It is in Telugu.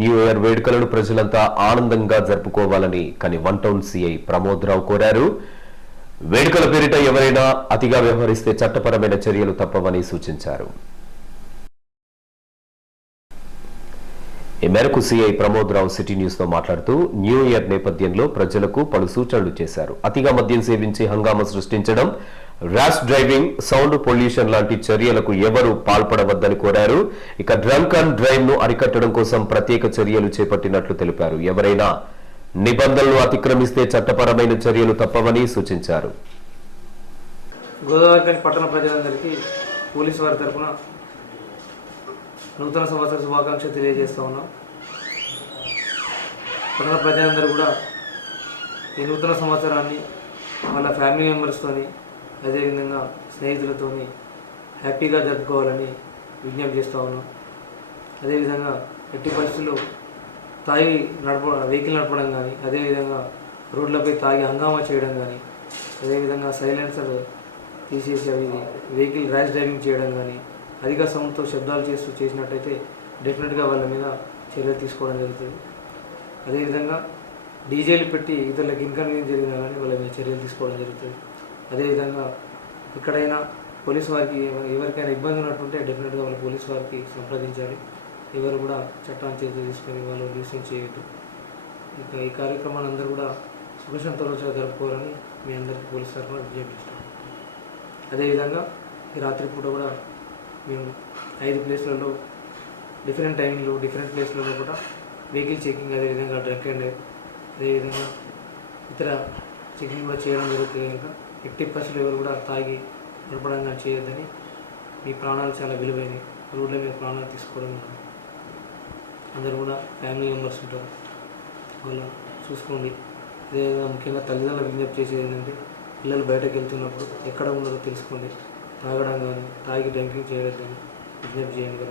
న్యూ ఇయర్ వేడుకలను ప్రజలంతా ఆనందంగా జరుపుకోవాలని కానీ వన్ టౌన్ సీఐ ప్రమోద్ రావు కోరారు. వేడుకల పేరిట ఎవరైనా అతిగా వ్యవహరిస్తే చట్టపరమైన చర్యలు తప్పవని సూచించారు. ఈ మేరకు సీఐ ప్రమోద్ రావు సిటీ న్యూస్ తో మాట్లాడుతూ న్యూ ఇయర్ నేపథ్యంలో ప్రజలకు పలు సూచనలు చేశారు. అతిగా మద్యం సేవించి హంగామా సృష్టించడం, ర్యాష్ డ్రైవింగ్, సౌండ్ పొల్యూషన్ లాంటి చర్యలకు ఎవరూ పాల్పడవద్దని కోరారు. ఇక డ్రంక్ అండ్ డ్రైవ్ ను అరికట్టడం కోసం ప్రత్యేక చర్యలు చేపట్టినట్లు తెలిపారు. ఎవరైనా నిబంధనలు అతిక్రమిస్తే చట్టపరమైన చర్యలు తప్పవని సూచించారు. గోదావరిఖని పట్టణ ప్రజలందరికీ పోలీసు వారి తరఫున నూతన సంవత్సర శుభాకాంక్షలు తెలియజేస్తూ ఉన్నాం. పట్టణ ప్రజలందరూ కూడా ఈ నూతన సంవత్సరాన్ని వాళ్ళ ఫ్యామిలీ మెంబర్స్తోని అదేవిధంగా స్నేహితులతోని హ్యాపీగా జరుపుకోవాలని విజ్ఞప్తి చేస్తూ ఉన్నాం. అదేవిధంగా ఎట్టి పరిస్థితుల్లో తాగి వెహికల్ నడపడం కానీ, అదేవిధంగా రోడ్లపై తాగి హంగామా చేయడం కానీ, అదేవిధంగా సైలెన్సర్ తీసేసి అవి వెహికల్ ర్యాష్ డ్రైవింగ్ చేయడం కానీ, అధిక సౌండ్తో శబ్దాలు చేసినట్టయితే డెఫినెట్గా వాళ్ళ మీద చర్యలు తీసుకోవడం జరుగుతుంది. అదేవిధంగా డీజేలు పెట్టి ఇతరులకు ఇన్కన్వీనియన్స్ జరిగినా కానీ వాళ్ళ మీద చర్యలు తీసుకోవడం జరుగుతుంది. అదేవిధంగా ఎక్కడైనా పోలీసు వారికి ఎవరికైనా ఇబ్బంది ఉన్నట్టుంటే డెఫినెట్గా వాళ్ళు పోలీసు వారికి సంప్రదించాలి. ఎవరు కూడా చట్టాన్ని చేతి తీసుకొని వాళ్ళు న్యూసెన్స్ చేయొద్దు. ఇక ఈ కార్యక్రమాన్ని అందరూ కూడా సుఖశాంతంగా జరుపుకోవాలని మీ అందరికీ పోలీసు తరఫున విజ్ఞప్తిస్తాం. అదేవిధంగా ఈ రాత్రిపూట కూడా మేము 5 ప్లేస్లలో డిఫరెంట్ టైంలో డిఫరెంట్ ప్లేస్లలో కూడా వెహికల్ చెకింగ్, అదేవిధంగా డ్రంక్ అండ్ అదేవిధంగా ఇతర చెకింగ్ కూడా చేయడం జరుగుతుంది. కనుక ఎట్టి పరిస్థితులు ఎవరు కూడా తాగి నడపడంగా చేయొద్దని, మీ ప్రాణాలు చాలా విలువైనవి, రోడ్ల మీద ప్రాణాలు తీసుకోవడం అందరూ కూడా ఫ్యామిలీ మెంబర్స్ ఉంటారు, వాళ్ళు చూసుకోండి. అదేవిధంగా ముఖ్యంగా తల్లిదండ్రులు విజ్ఞప్తి చేసేది ఏంటంటే పిల్లలు బయటకు వెళ్తున్నప్పుడు ఎక్కడ ఉన్నారో తెలుసుకోండి. తాగడం కానీ తాగి డ్రింకింగ్ చేయొద్దని విజ్ఞప్తి చేయండి.